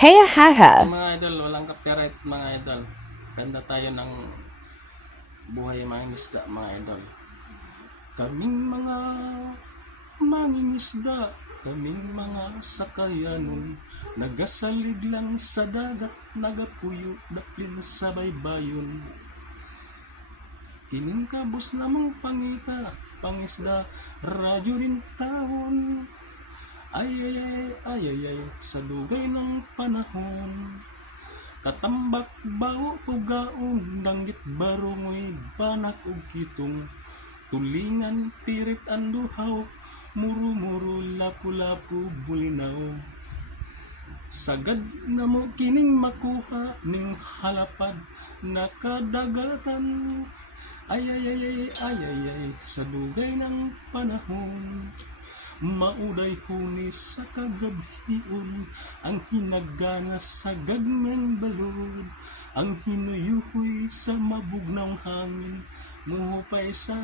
Heya haha. Mga idol, walang copyright mga idol. Ganda tayo ng buhay mga isda mga idol. Kaming mga mangingisda, kaming mga sakayanon, nagasalig lang sa dagat, nagapuyo daplin sa baybayon. Kining kabus namang pangita, pangisda, radyo rin taon. Ay ay ay ay ay ay, sa dugay ng panahon. Katambak bao ugaon, danggit barongoy, banak ug kitong. Tulingan pirit anduhaw, muru-muru lapu-lapu bulinaw. Sagad na mo kining makuha ning halapad nakadagatan. Ay ay ay ay ay ay ay, sa dugay ng panahon. Mauday hunis sa kagabhion, ang hinagana sa gagmang balod, ang hinuyuhoy sa mabugnang hangin, muhupay sa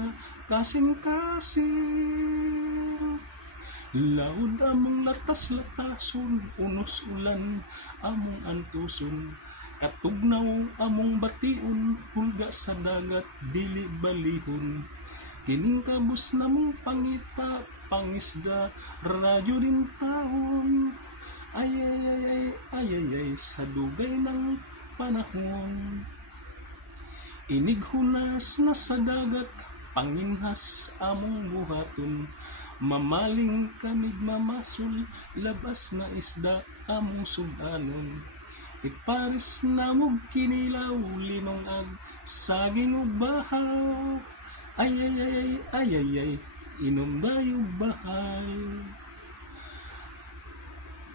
kasing-kasing. Laod among latas-latason, unos ulan among antuson, katugnaw among bation, hulga sa dagat dili balihon. Kining kabus namong pangita, pangisda, radyo din taon. Ay ay ay ay ay ay ay, sa dugay ng panahon. Inig hunas na sa dagat, panginhas among buhaton. Mamaling kamig mamasul, labas na isda among sudanon. Iparis na mog kinilaw, linong ag saging ug bahaw. Ay ay ay ay ay ay ay, inom dayo bahal.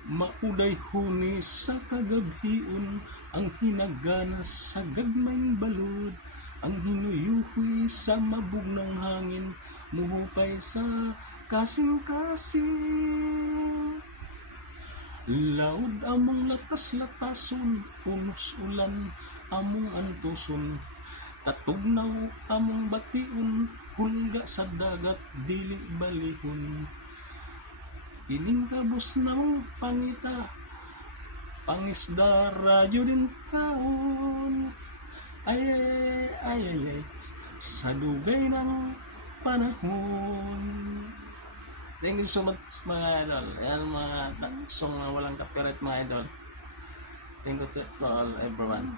Mauday hunis sa kagabhion, ang hinagana sa gagmayng balod, ang hinuyuhoy sa mabugnang hangin, muhupay sa kasing-kasing. Laod among latas-latason, unos ulan among antuson, katugnaw among bation, hulga sa dagat dili balihon. Ining kabus namong pangita, pangisda, radyo din taon. Ay ay ay ay ay, sa dugay ng panahon. Thank you so much mga idol. Ayan mga song na walang copyright mga idol. Thank you to all everyone.